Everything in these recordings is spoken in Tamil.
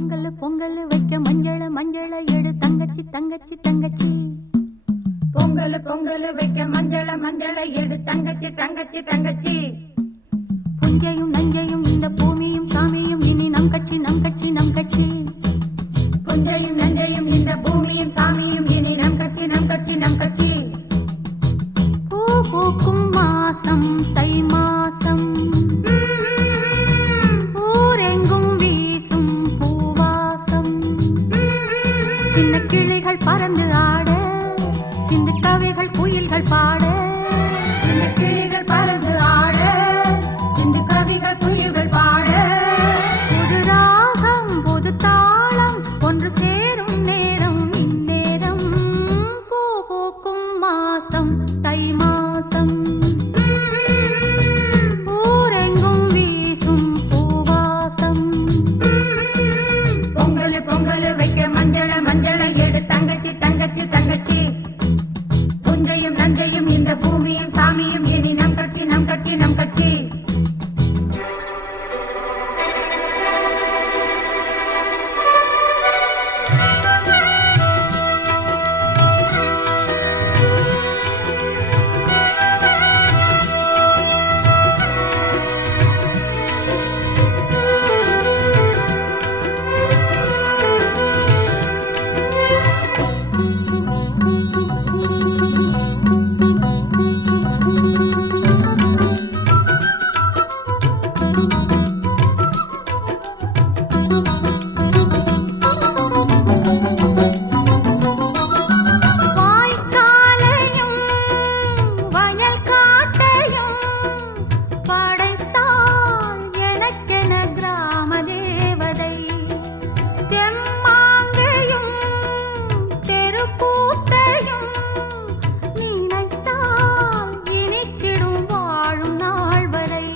பொங்கல் பொங்கல் வைக்க மஞ்சள மஞ்சள எடு தங்கச்சி தங்கச்சி தங்கச்சி. பொங்கல் பொங்கல் வைக்க மஞ்சள மஞ்சள எடு தங்கச்சி தங்கச்சி தங்கச்சி. புஞ்சையும் நஞ்சையும் இந்த பூமியும் சாமியும் இனி நம் கட்சி நம் கட்சி நம் கட்சி. புஞ்சையும் நஞ்சையும் இந்த பூமியும் சாமியும் இனி நம் கட்சி நம் கட்சி நம் கட்சி. பூ பூக்கும் மாசம் தை மாசம், ஊரெங்கும் வீசும் பூவாசம். சின்ன கிளிகள் பறந்து ஆட, சிந்து கவிகள் குயில்கள் பாட. சின்ன கிளிகள் பறந்து ஆட, சிந்து கவிகள் குயில்கள் பாட. புது ராகம் புது தாளம் ஒன்று சேரும் நேரம் இந்நேரம். பூ பூக்கும் மாசம் தை மாசம், ஊரெங்கும் வீசும் பூவாசம். பொங்கல் பொங்கல் வைக்க மஞ்சள மஞ்சள எடு தங்கச்சி தங்கச்சி தங்கச்சி. புஞ்சையும் நஞ்சையும் இந்த பூமியும் சாமியும் இனி நம் கட்சி நம் கட்சி நம் கட்சி. வாய்க்காலையும் வயல் காட்டையும் படைத்தாள் எனக்கென கிராம தேவதை. தெம்மாங்கையும் தெருக்கூத்தையும் நினைத்தால் இனிக்கிடும் வாழும் நாள் வரை.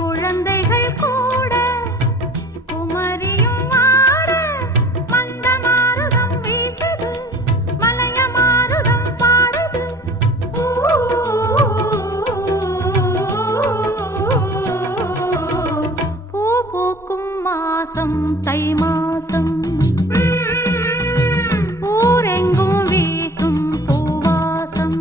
குழந்தைகள் கூட குமரியும் ஆட, மந்த மாருதம் வீசுது மலைய மாருதம் பாடுது. பூ பூக்கும் மாசம் தை மாசம், ஊரெங்கும் வீசும் பூவாசம்.